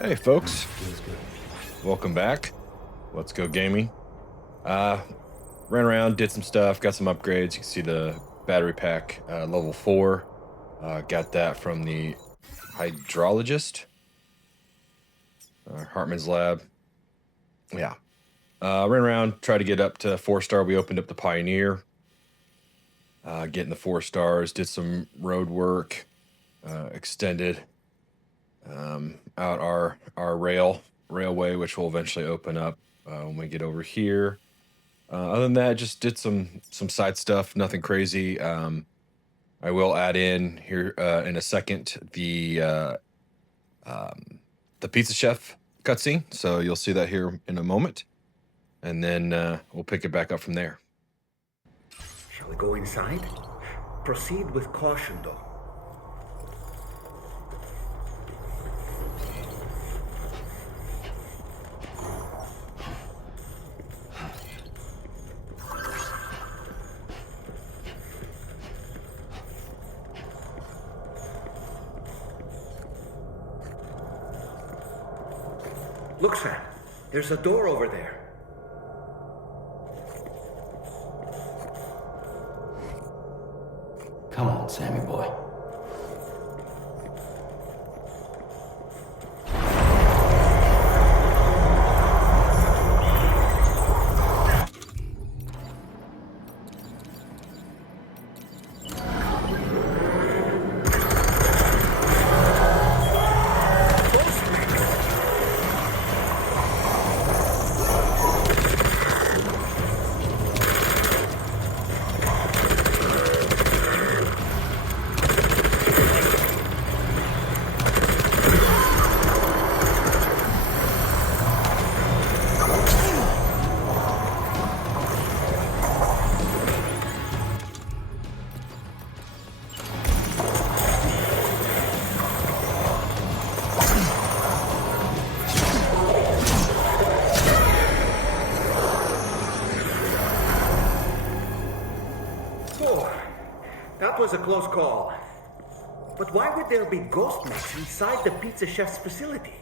Hey folks, welcome back. Let's go gaming. Uh Ran around, did some stuff, got some upgrades. You can see the battery pack level 4. Got that from the hydrologist, Hartman's lab. Yeah. Ran around, tried to get up to 4-star. We opened up the Pioneer. Getting the 4 stars, did some road work, extended out our railway, which will eventually open up when we get over here. Other than that, just did some side stuff, nothing crazy. I will add in here in a second the pizza chef cutscene, so you'll see that here in a moment, and then we'll pick it back up from there. Shall we go inside? Proceed with caution, though. Look, Sam. There's a door over there. Come on, Sammy boy. That was a close call. But why would there be ghost mechs inside the pizza chef's facility?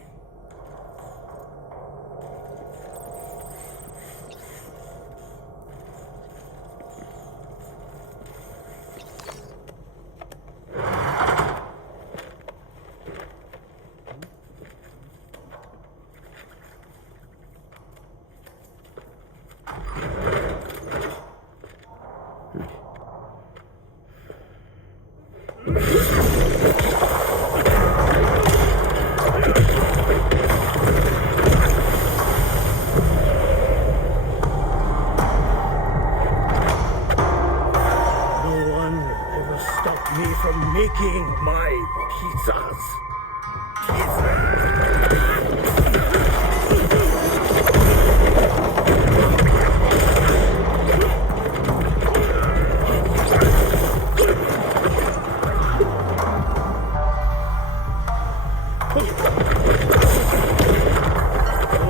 Making my pizzas.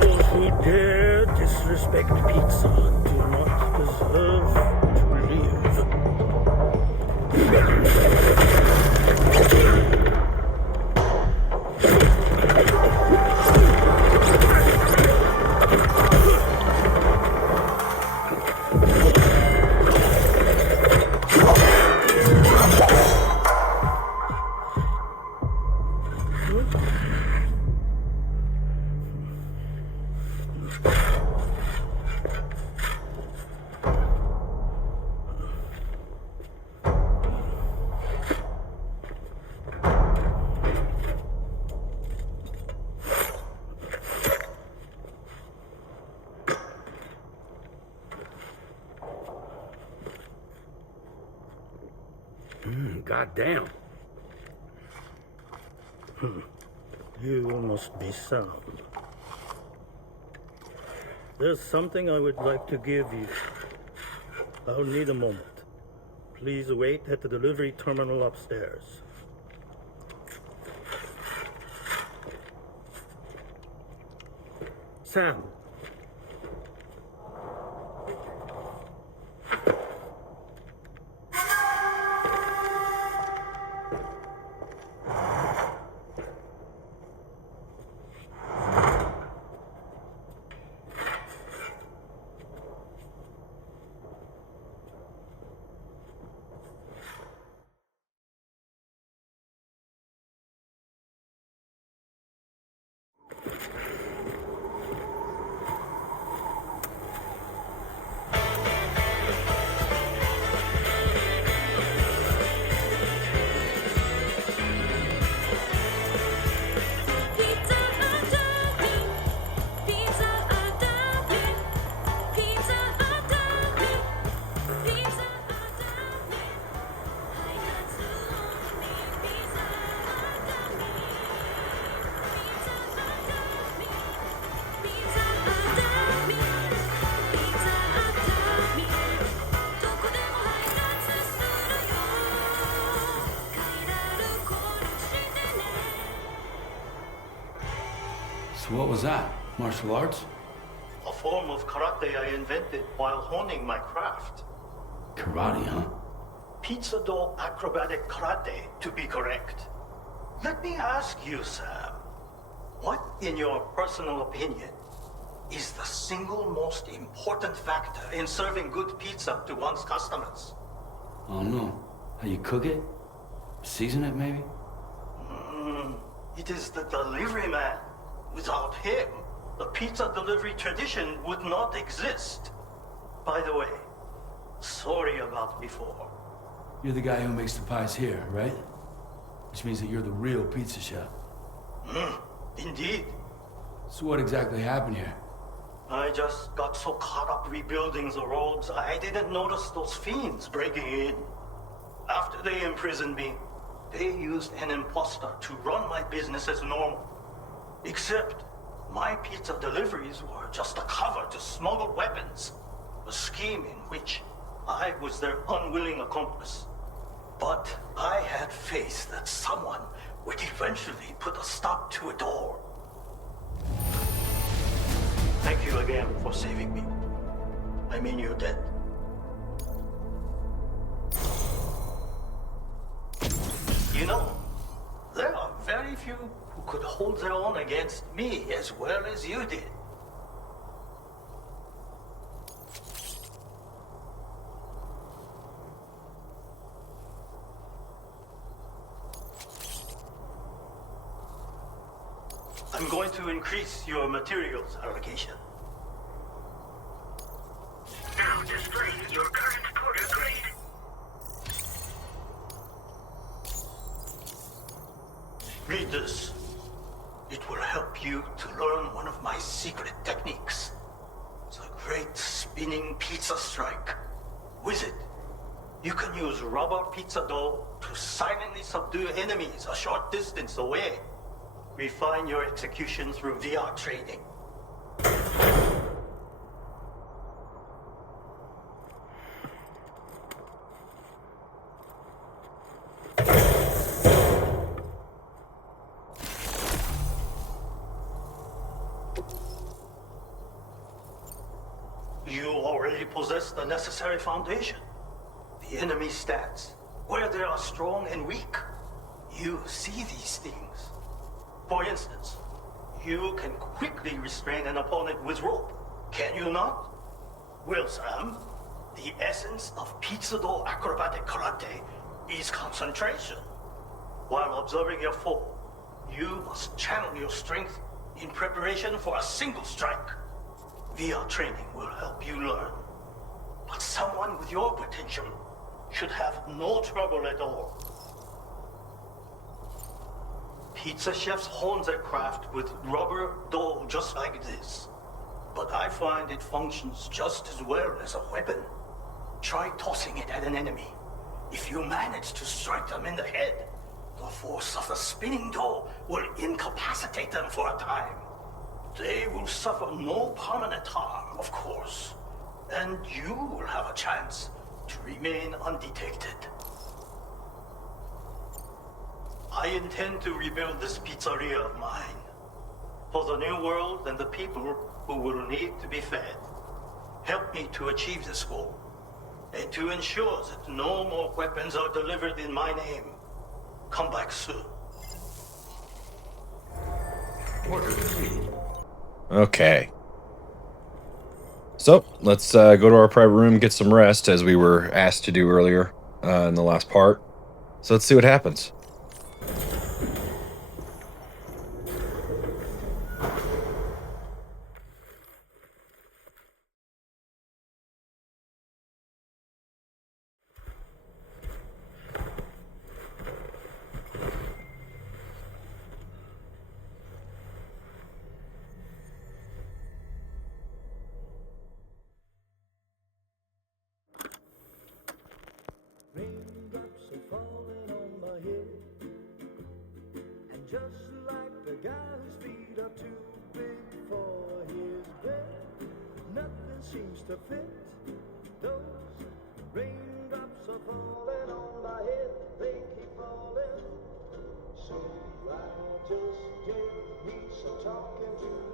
Those who dare disrespect pizza do not deserve to live. Goddamn. You must be sound. There's something I would like to give you. I'll need a moment. Please wait at the delivery terminal upstairs. Sam. So what was that? Martial arts? A form of karate I invented while honing my craft. Karate, huh? Pizza dough acrobatic karate, to be correct. Let me ask you, Sam. What, in your personal opinion, is the single most important factor in serving good pizza to one's customers? I don't know. How you cook it? Season it, maybe? It is the delivery man. Without him, the pizza delivery tradition would not exist. By the way, sorry about before. You're the guy who makes the pies here, right? Which means that you're the real pizza chef. Indeed. So what exactly happened here? I just got so caught up rebuilding the roads, I didn't notice those fiends breaking in. After they imprisoned me, they used an imposter to run my business as normal. Except, my pizza deliveries were just a cover to smuggle weapons. A scheme in which I was their unwilling accomplice. But I had faith that someone would eventually put a stop to it all. Thank you again for saving me. I mean, you're dead. You know, there are very few who could hold their own against me as well as you did. I'm going to increase your materials allocation. Now display your current porter grade. Read this. It will help you to learn one of my secret techniques. The great spinning pizza strike. With it, you can use rubber pizza dough to silently subdue enemies a short distance away. Refine your execution through VR training. You already possess the necessary foundation. The enemy stats, where they are strong and weak. You see these things. For instance, you can quickly restrain an opponent with rope, can you not? Well, Sam, the essence of pizza dough acrobatic karate is concentration. While observing your foe, you must channel your strength in preparation for a single strike. VR training will help you learn. But someone with your potential should have no trouble at all. Pizza chefs hone their craft with rubber dough just like this. But I find it functions just as well as a weapon. Try tossing it at an enemy. If you manage to strike them in the head, the force of the spinning dough will incapacitate them for a time. They will suffer no permanent harm, of course. And you will have a chance to remain undetected. I intend to rebuild this pizzeria of mine. For the new world and the people who will need to be fed. Help me to achieve this goal. And to ensure that no more weapons are delivered in my name. Come back soon. Order complete. Okay. So let's go to our private room, get some rest, as we were asked to do earlier in the last part. So let's see what happens. Raindrops are falling on my head. And just like the guy whose feet are too big for his bed, nothing seems to fit. Those raindrops are falling on my head, they keep falling. So I'll just get me some talking to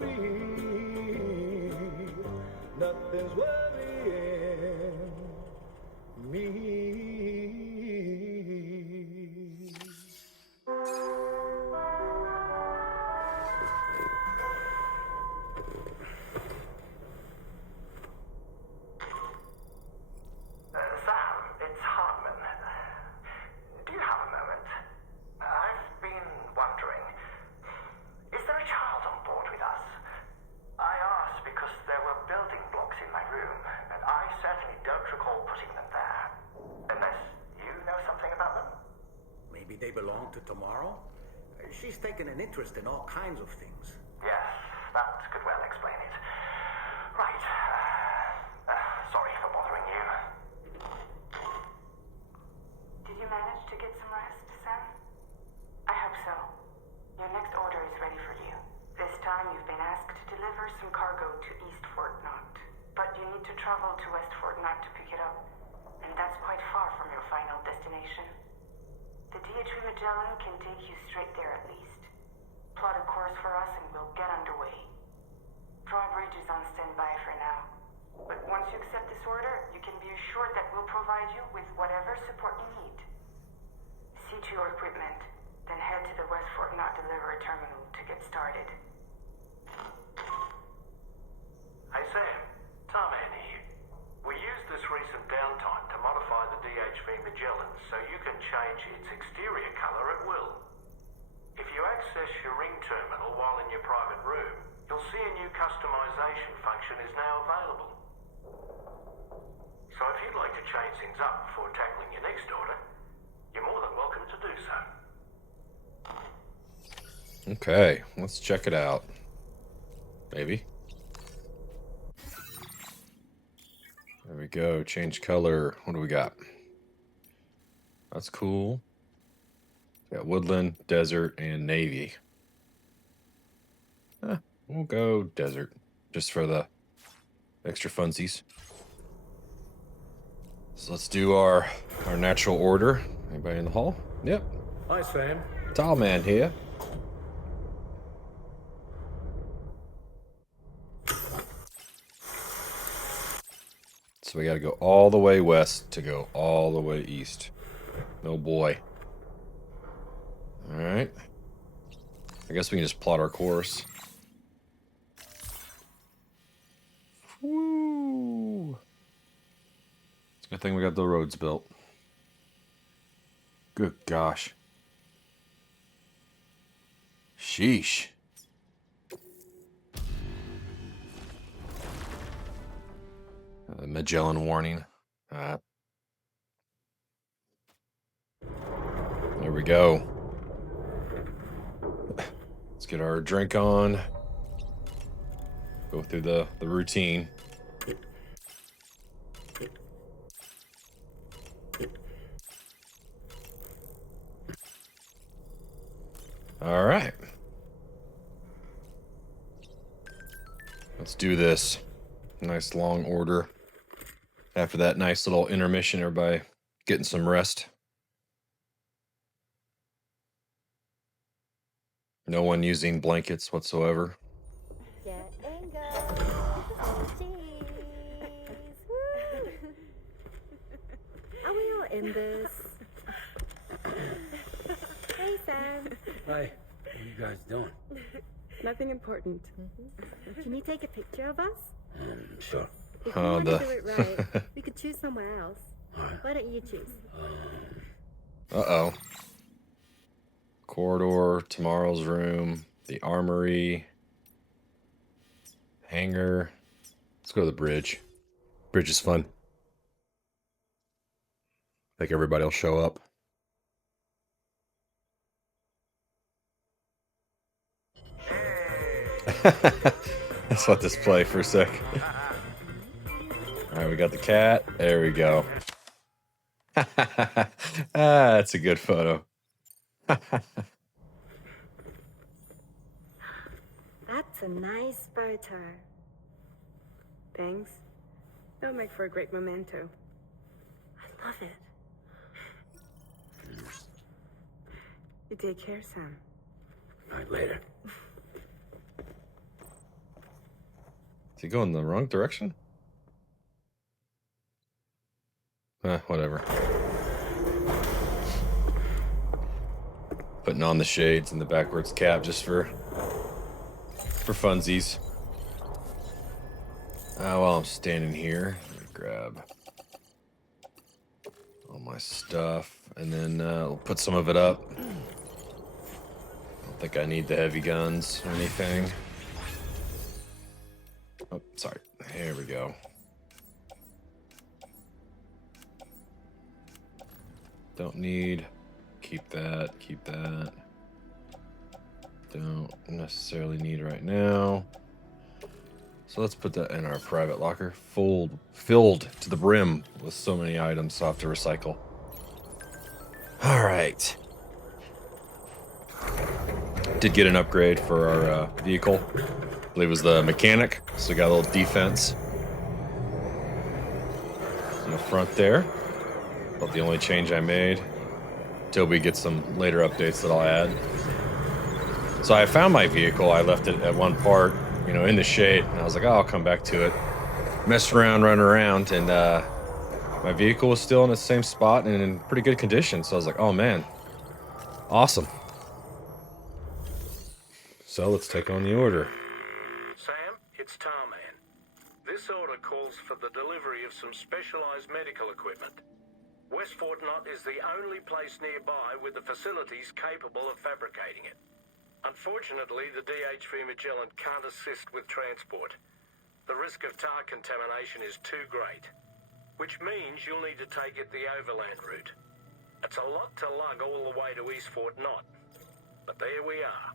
free. Nothing's worrying me. Sam, it's Hartman. Do you have a moment? I've been wondering, is there a child on board with us? I asked because there were building blocks in my room, and I certainly don't recall putting them there. Unless you know something about them? Maybe they belong to tomorrow? She's taken an interest in all kinds of things. Yes, that could well explain it. Right. Sorry for bothering you. Did you manage to get some rest, Sam? I hope so. Your next order is ready for you. This time you've been asked to deliver some cargo to East Fort Knott. But you need to travel to West Fort Knott to pick it up. And that's quite far from your final destination. The DHV Magellan can take you straight there at least. Plot a course for us and we'll get underway. Drawbridge is on standby for now. But once you accept this order, you can be assured that we'll provide you with whatever support you need. See to your equipment, then head to the West Fort Knott delivery terminal to get started. Hey Sam, Tarman here. We used this recent downtime to modify the DHV Magellan so you can change its exterior color at will. If you access your ring terminal while in your private room, you'll see a new customization function is now available. So if you'd like to change things up before tackling your next order, you're more than welcome to do so. Okay, let's check it out. Maybe. There we go. Change color. What do we got? That's cool. Got woodland, desert, and navy. We'll go desert just for the extra funsies. So let's do our natural order. Anybody in the hall? Yep. Hi, Sam. Tall man here. So we got to go all the way west to go all the way east. Oh boy. All right. I guess we can just plot our course. Woo! It's a good thing we got the roads built. Good gosh. Sheesh. Magellan warning. There we go. Let's get our drink on. Go through the routine. All right. Let's do this. Nice long order. After that nice little intermission, everybody getting some rest. No one using blankets whatsoever. Getting good. Oh, jeez. Woo. Are we all in this? Hey, Sam. Hi. What are you guys doing? Nothing important. Can you take a picture of us? Sure. If you want to do it right, we could choose somewhere else. All right. Why don't you choose? Uh-oh. Corridor, tomorrow's room, the armory, hangar. Let's go to the bridge. Bridge is fun. I think everybody will show up. Let's let this play for a sec. All right, we got the cat. There we go. That's a good photo. That's a nice photo. Thanks. They'll make for a great memento. I love it. You take care, Sam. All right, later. Is he going the wrong direction? Whatever. Putting on the shades and the backwards cap just for funsies. While I'm standing here, let me grab all my stuff, and then I'll put some of it up. I don't think I need the heavy guns or anything. Oh, sorry. Here we go. Don't need. Keep that. Keep that. Don't necessarily need right now. So let's put that in our private locker. Filled to the brim with so many items, so I have to recycle. All right. Did get an upgrade for our vehicle. I believe it was the mechanic. So we got a little defense in the front there. About the only change I made. Till we get some later updates that I'll add. So I found my vehicle. I left it at one part, you know, in the shade. And I was like, oh, I'll come back to it. Messed around, running around, and my vehicle was still in the same spot and in pretty good condition. So I was like, oh man, awesome. So let's take on the order. Sam, it's Tarman. This order calls for the delivery of some specialized medical equipment. West Fort Knott is the only place nearby with the facilities capable of fabricating it. Unfortunately, the DHV Magellan can't assist with transport. The risk of tar contamination is too great, which means you'll need to take it the overland route. It's a lot to lug all the way to East Fort Knott, but there we are.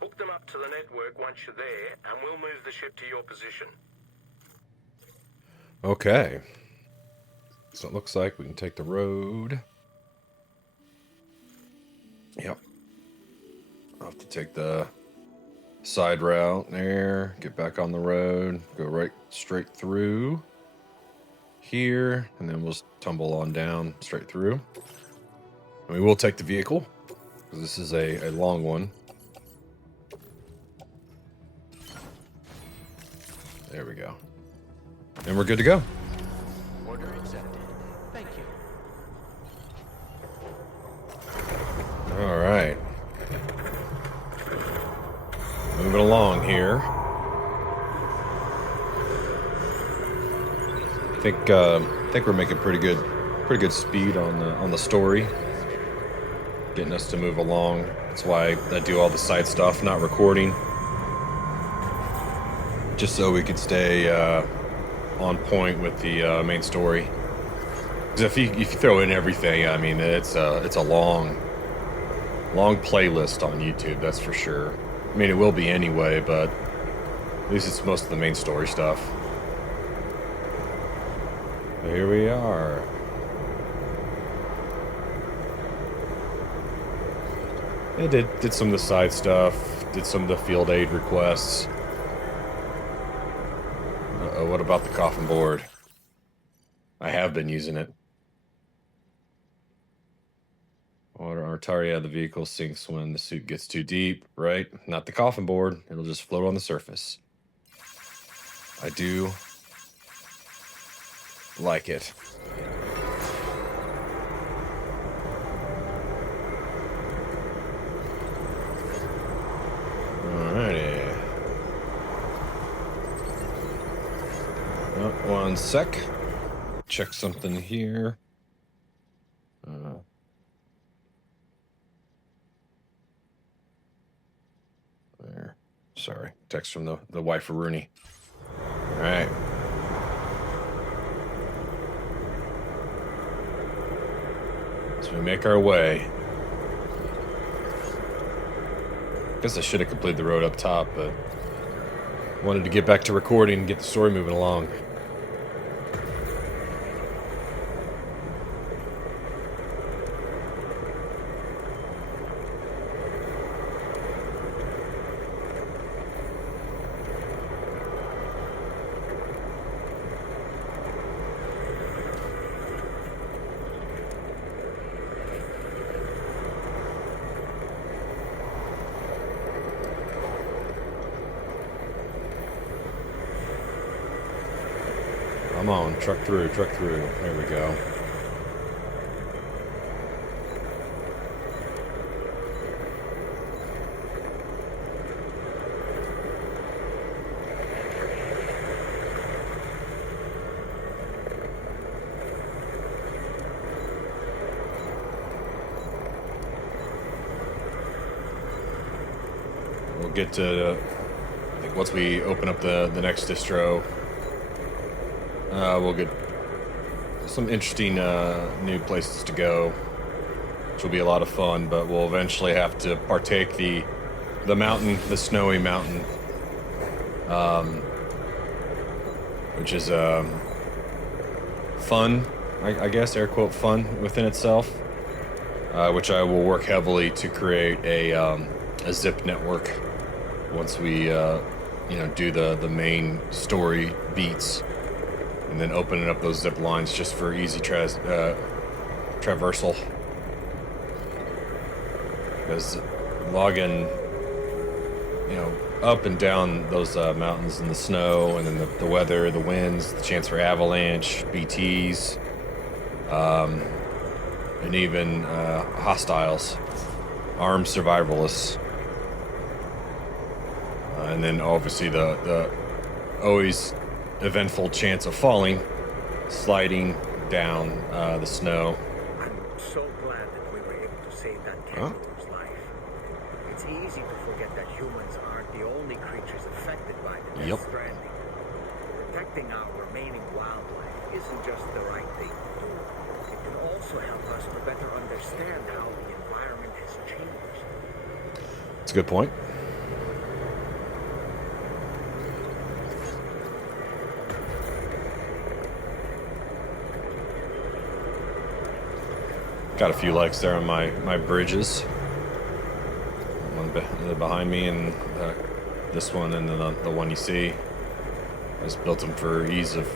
Hook them up to the network once you're there, and we'll move the ship to your position. Okay. So it looks like we can take the road. Yep. I'll have to take the side route there, get back on the road, go right straight through here, and then we'll just tumble on down straight through. And we will take the vehicle, because this is a long one. There we go. And we're good to go. Order accepted. Thank you. All right. Moving along here. I think we're making pretty good speed on the story. Getting us to move along. That's why I do all the side stuff, not recording. Just so we could stay on point with the main story. Because if you throw in everything, I mean, it's a long playlist on YouTube, that's for sure. I mean, it will be anyway, but at least it's most of the main story stuff. But here we are. I did some of the side stuff, did some of the field aid requests. What about the coffin board? I have been using it. Water arteria of the vehicle sinks when the suit gets too deep, right? Not the coffin board. It'll just float on the surface. I do like it. Alrighty. Oh, one sec. Check something here. There. Sorry. Text from the wife of Rooney. All right. So we make our way. Guess I should have completed the road up top, but wanted to get back to recording and get the story moving along. Come on, truck through, truck through. There we go. We'll get to, I think once we open up the next distro, we'll get some interesting new places to go, which will be a lot of fun, but we'll eventually have to partake the mountain, the snowy mountain, which is fun, I guess, air quote fun within itself, which I will work heavily to create a zip network once we do the main story beats, and then opening up those zip lines just for easy traversal. Because logging, up and down those mountains in the snow, and then the weather, the winds, the chance for avalanche, BTs, and even hostiles, armed survivalists. And then obviously the always eventful chance of falling, sliding down the snow. I'm so glad that we were able to save that kangaroo's life. It's easy to forget that humans aren't the only creatures affected by the Death Stranding. Protecting our remaining wildlife isn't just the right thing to do. It can also help us to better understand how the environment has changed. That's a good point. Got a few likes there on my bridges. One behind me, and this one, and then the one you see. I just built them for ease of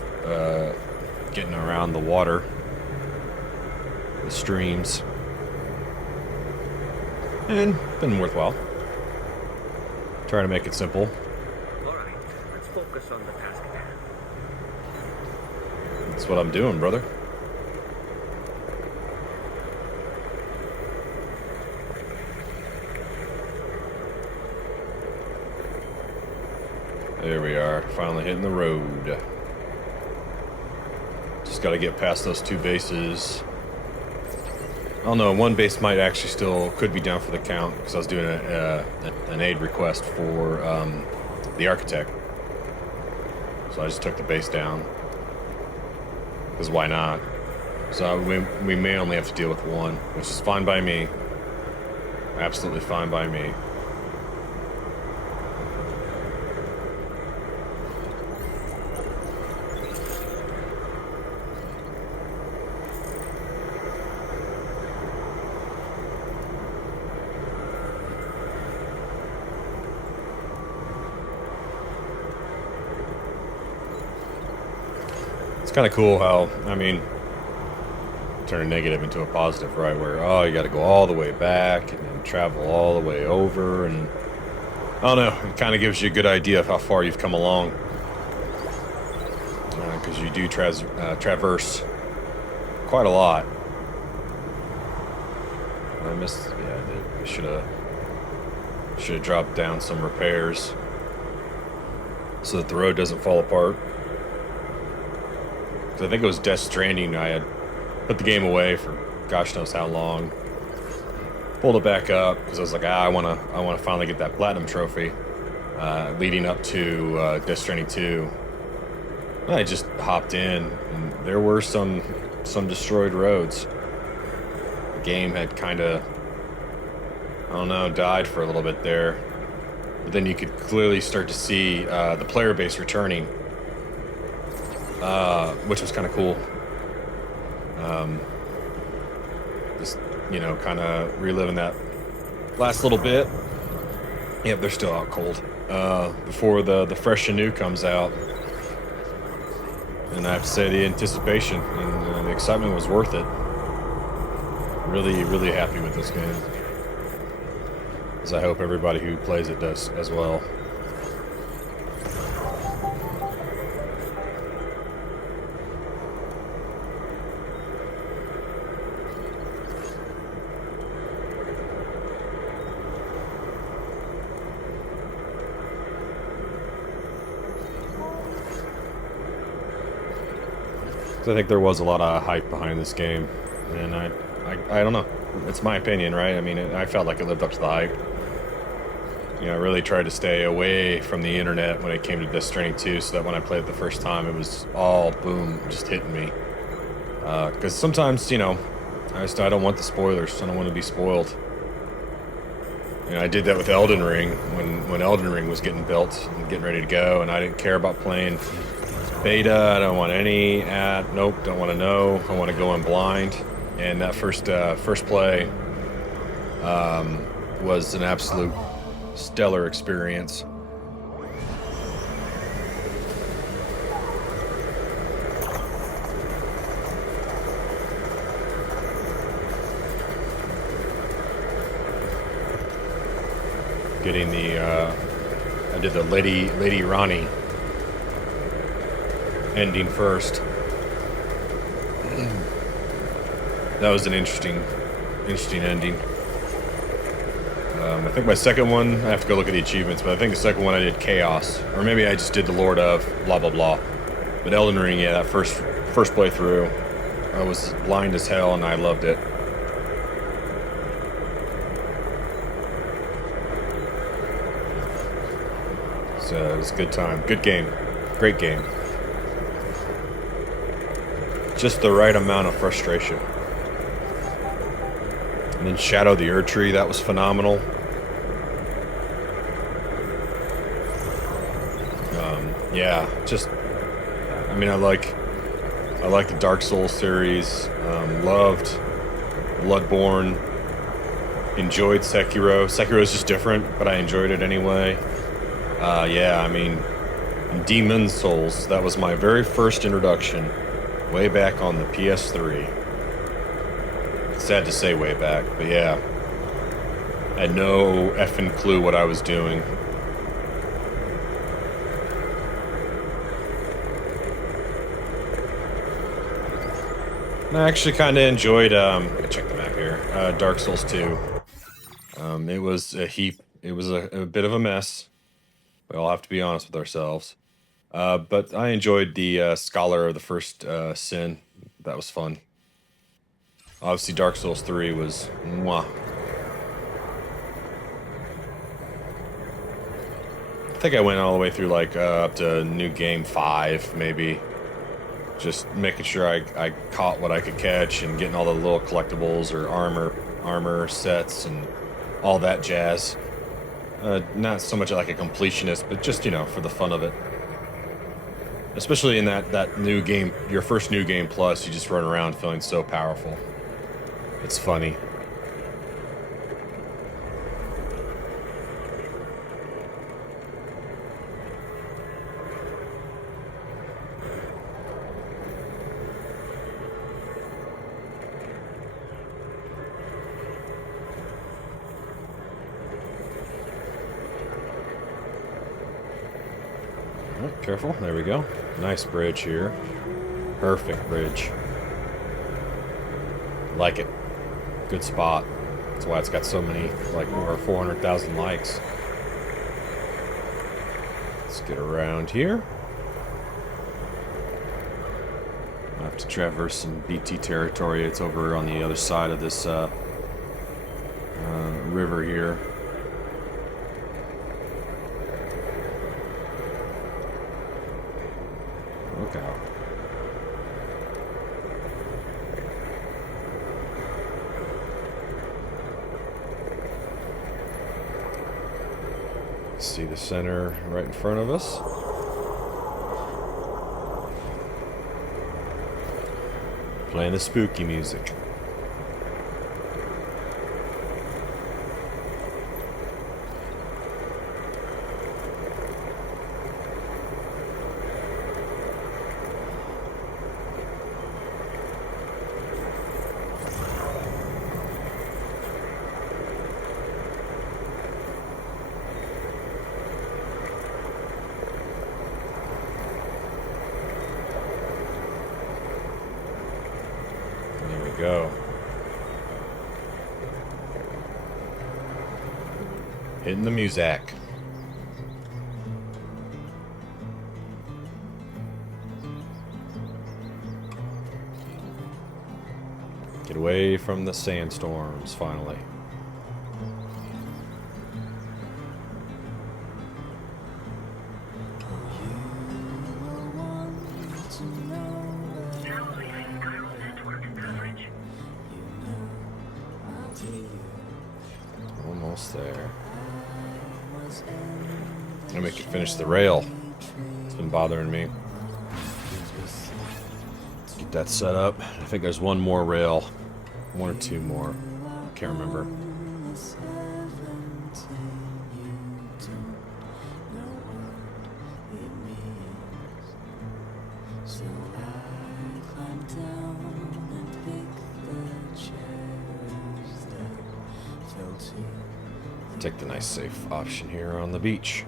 getting around the water, the streams, and been worthwhile. Trying to make it simple. All right, let's focus on the task at hand. That's what I'm doing, brother. There we are, finally hitting the road. Just got to get past those two bases. I don't know, one base might actually could be down for the count, because I was doing an aid request for the architect. So I just took the base down, because why not? So we may only have to deal with one, which is fine by me. Absolutely fine by me. It's kind of cool how, turn a negative into a positive, right? Where, you got to go all the way back and then travel all the way over, and I don't know, it kind of gives you a good idea of how far you've come along, because you do traverse quite a lot. I missed, yeah, I did. I should have dropped down some repairs so that the road doesn't fall apart. I think it was Death Stranding. I had put the game away for gosh knows how long. Pulled it back up because I was like, I want to finally get that platinum trophy, leading up to Death Stranding 2. And I just hopped in, and there were some destroyed roads. The game had kind of, died for a little bit there, but then you could clearly start to see the player base returning. Which was kind of cool. Just, kind of reliving that last little bit. Yep, they're still out cold. Before the fresh and new comes out. And I have to say the anticipation and the excitement was worth it. Really, really happy with this game. As I hope everybody who plays it does as well. 'Cause I think there was a lot of hype behind this game, and I don't know. It's my opinion, right? I mean, I felt like it lived up to the hype. You know, I really tried to stay away from the internet when it came to Death Stranding 2, so that when I played it the first time, it was all boom, just hitting me. Because sometimes, you know, I don't want the spoilers. I don't want to be spoiled. You know, I did that with Elden Ring when Elden Ring was getting built and getting ready to go, and I didn't care about playing beta. I don't want any nope, don't want to know. I want to go in blind. And that first play was an absolute stellar experience. Getting I did the Lady Ronnie ending first. That was an interesting ending. I think my second one, I have to go look at the achievements, but I think the second one I did Chaos, or maybe I just did the Lord of blah blah blah. But Elden Ring, yeah, that first playthrough, I was blind as hell and I loved it. So it was a good time, good game, great game. Just the right amount of frustration. And then Shadow the Erdtree, that was phenomenal. Yeah, just, I mean, I like the Dark Souls series. Loved Bloodborne. Enjoyed Sekiro. Sekiro is just different, but I enjoyed it anyway. Yeah, I mean, Demon Souls. That was my very first introduction, way back on the PS3. Sad to say way back, but yeah. I had no effing clue what I was doing. I actually kind of enjoyed, check the map here, Dark Souls 2. It was a heap, it was a bit of a mess. We all have to be honest with ourselves. But I enjoyed the Scholar of the First Sin. That was fun. Obviously, Dark Souls 3 was mwah. I think I went all the way through, like, up to New Game 5, maybe. Just making sure I caught what I could catch and getting all the little collectibles or armor sets and all that jazz. Not so much like a completionist, but just, you know, for the fun of it. Especially in that new game, your first New Game Plus, you just run around feeling so powerful. It's funny. Oh, careful, there we go. Nice bridge here. Perfect bridge. Like it. Good spot. That's why it's got so many, like over 400,000 likes. Let's get around here. I have to traverse some BT territory. It's over on the other side of this river here. Look out. See the center right in front of us. Playing the spooky music. Go. Hitting the music. Get away from the sandstorms, finally. Almost there. Let me finish the rail. It's been bothering me. Get that set up. I think there's one more rail. One or two more. Can't remember. Take the nice safe option here on the beach.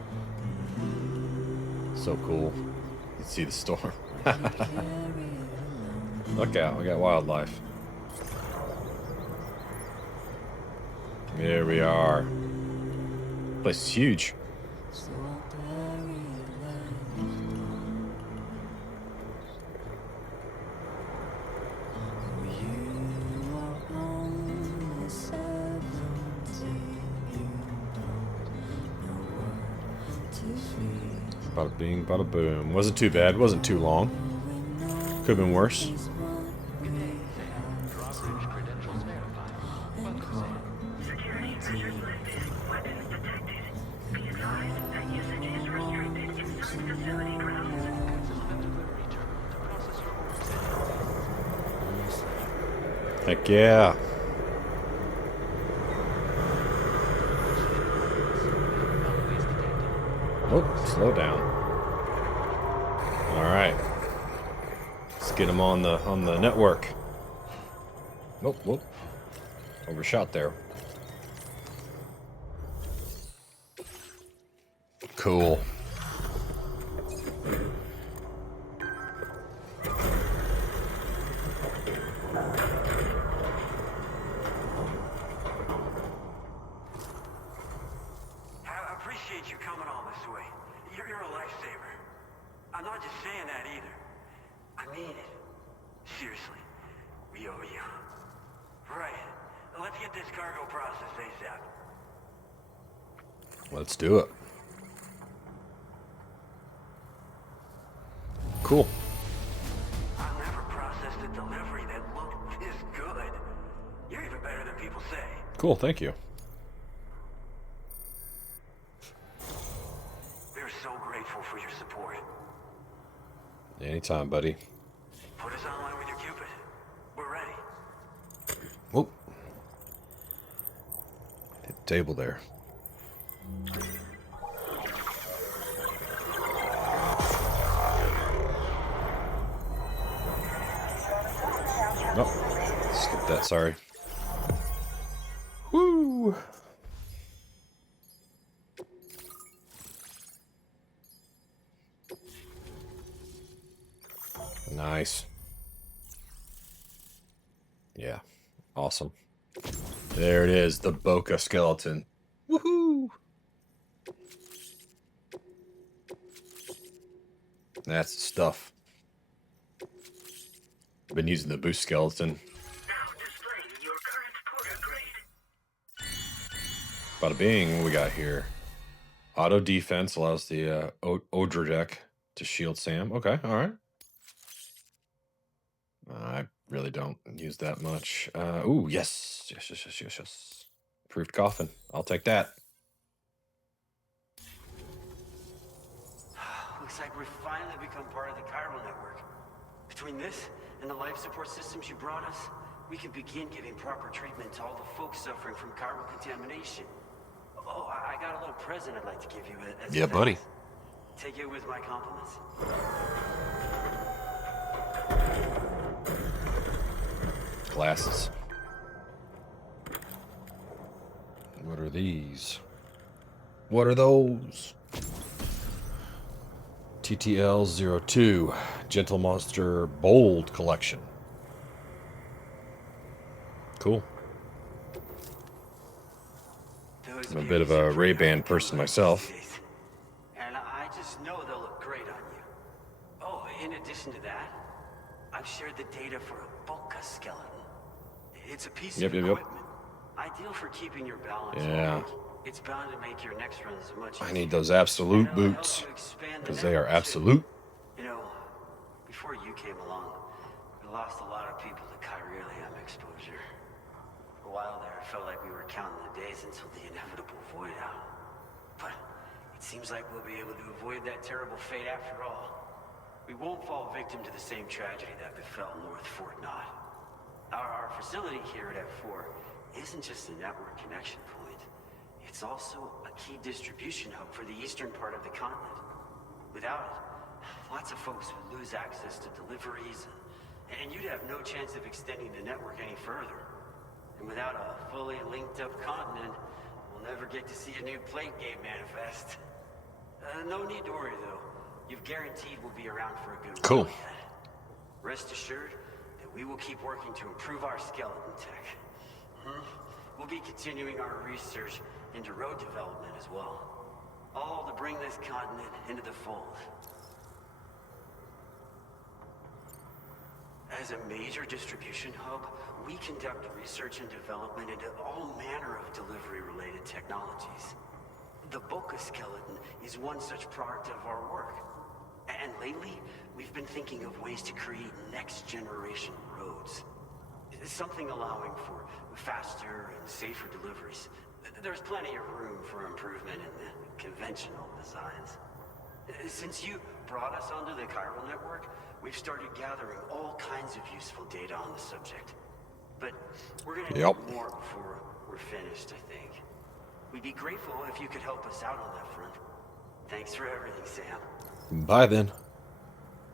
So cool. You can see the storm. Look out, we got wildlife. There we are. Place is huge. Bada bing, bada boom. Wasn't too bad. Wasn't too long. Could have been worse. Heck yeah. Oh, slow down. All right. Let's get them on the network. Whoop, whoop. Overshot there. Cool. I appreciate you coming all this way. You're a lifesaver. I'm not just saying that either. I mean it. Seriously. We owe you. Right. Let's get this cargo processed ASAP. Let's do it. Cool. I've never processed a delivery that looked this good. You're even better than people say. Cool, thank you. We're so grateful for your support. Anytime, buddy. Put us online with your Cupid. We're ready. Whoop. Hit the table there. Oh, skip that, sorry. Woo! Nice. Yeah, awesome. There it is, the Boca skeleton. Woohoo! That's the stuff. Been using the boost skeleton. Now displaying your current porter grade. Bada bing, what we got here? Auto defense allows the Odra deck to shield Sam. Okay, alright. I really don't use that much. Ooh, yes. Yes. Approved coffin. I'll take that. Looks like we've finally become part of the chiral network. Between this and the life support systems you brought us, we can begin giving proper treatment to all the folks suffering from chiral contamination. Oh, I got a little present I'd like to give you as Yeah, buddy. Take it with my compliments. Glasses. What are these? What are those? TTL-02 Gentle Monster Bold Collection. Cool. I'm a bit of a Ray-Ban person myself. And I just know they'll look great on you. Oh, in addition to that, I've shared the data for a Boca skeleton. It's a piece Yep, of yep, yep. equipment. Ideal for keeping your balance. Yeah. It's bound to make your next runs much I easier. need those absolute And it'll help boots you expand the because they are network, too. absolute. You know, before you came along, we lost a lot of people to chiralium exposure. For a while there, it felt like we were counting the days until the inevitable void out. But it seems like we'll be able to avoid that terrible fate after all. We won't fall victim to the same tragedy that befell North Fort Knott. Our facility here at F4 isn't just a network connection point. It's also a key distribution hub for the eastern part of the continent. Without it, lots of folks would lose access to deliveries, and you'd have no chance of extending the network any further. And without a fully linked up continent, we'll never get to see a new plate game manifest. No need to worry, though. You've guaranteed we'll be around for a good Cool. while yet. Rest assured that we will keep working to improve our skeleton tech. We'll be continuing our research into road development as well. All to bring this continent into the fold. As a major distribution hub, we conduct research and development into all manner of delivery-related technologies. The Boca skeleton is one such product of our work. And lately, we've been thinking of ways to create next-generation roads. Something allowing for faster and safer deliveries. There's plenty of room for improvement in the conventional designs. Since you brought us onto the chiral network, we've started gathering all kinds of useful data on the subject. But we're gonna Yep. need more before we're finished, I think. We'd be grateful if you could help us out on that front. Thanks for everything, Sam. Bye then.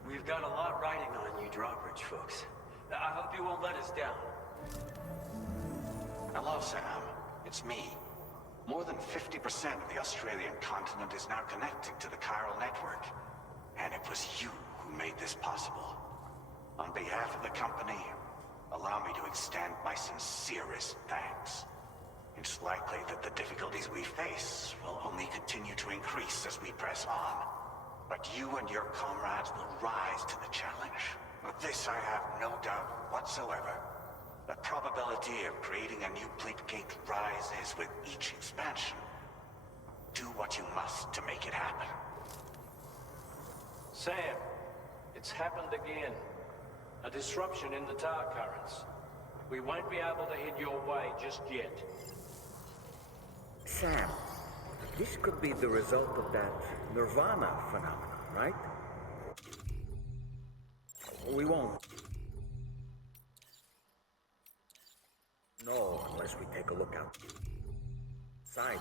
We've got a lot riding on you drawbridge folks. I hope you won't let us down. Hello, Sam. It's me. More than 50% of the Australian continent is now connected to the chiral network. And it was you who made this possible. On behalf of the company, allow me to extend my sincerest thanks. It's likely that the difficulties we face will only continue to increase as we press on. But you and your comrades will rise to the challenge. Of this I have no doubt whatsoever. The probability of creating a new plate gate rises with each expansion. Do what you must to make it happen. Sam, it's happened again. A disruption in the tar currents. We won't be able to head your way just yet. Sam, this could be the result of that Nirvana phenomenon, right? We won't know unless we take a look outside.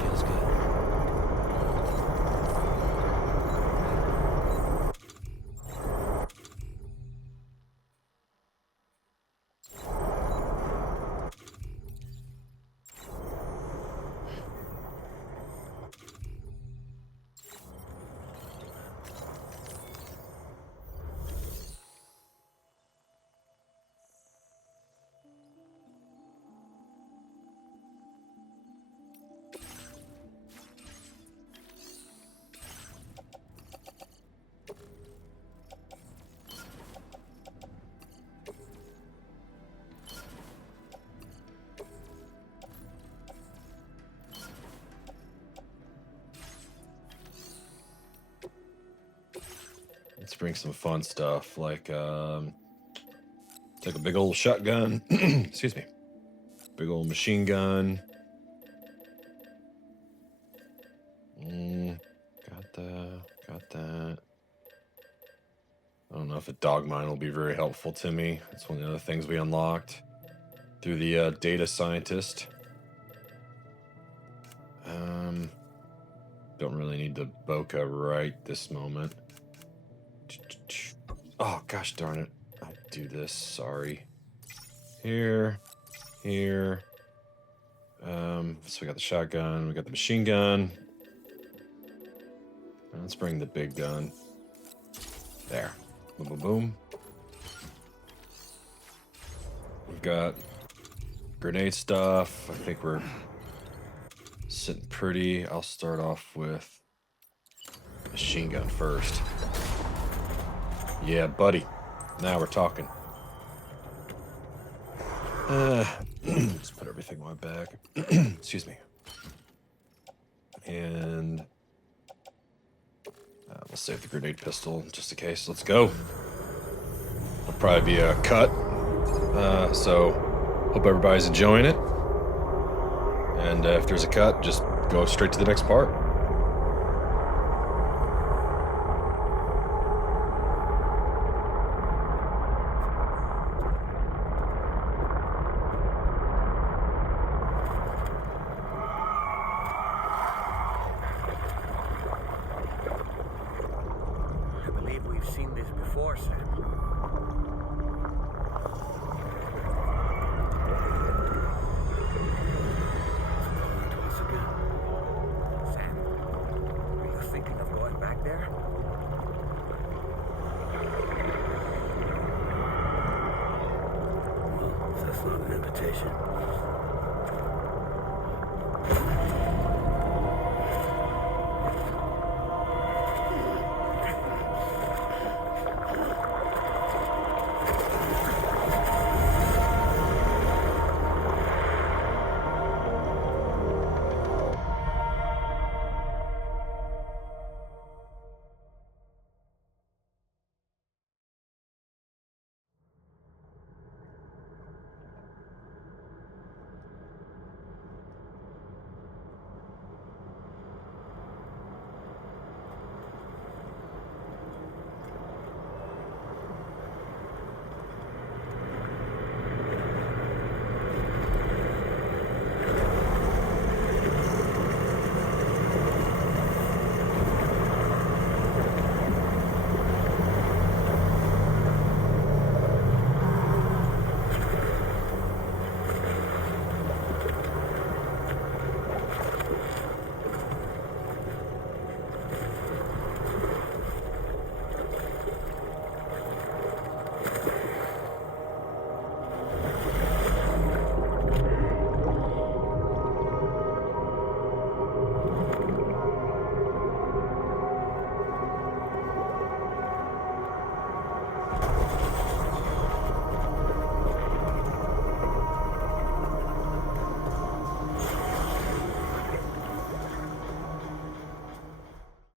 Feels good. Let's bring some fun stuff like take a big old shotgun. Excuse me. Big old machine gun. Got that. I don't know if a dog mine will be very helpful to me. It's one of the other things we unlocked through the data scientist. Don't really need the Boca right this moment. Oh, gosh darn it. I do this, sorry. Here. So we got the shotgun, we got the machine gun. Let's bring the big gun. There. Boom, boom, boom. We've got grenade stuff. I think we're sitting pretty. I'll start off with machine gun first. Yeah, buddy. Now we're talking. Let's put everything in my bag. Excuse me. And we'll save the grenade pistol just in case. Let's go. It'll probably be a cut. So hope everybody's enjoying it. And if there's a cut, just go straight to the next part. I believe we've seen this before, Sam.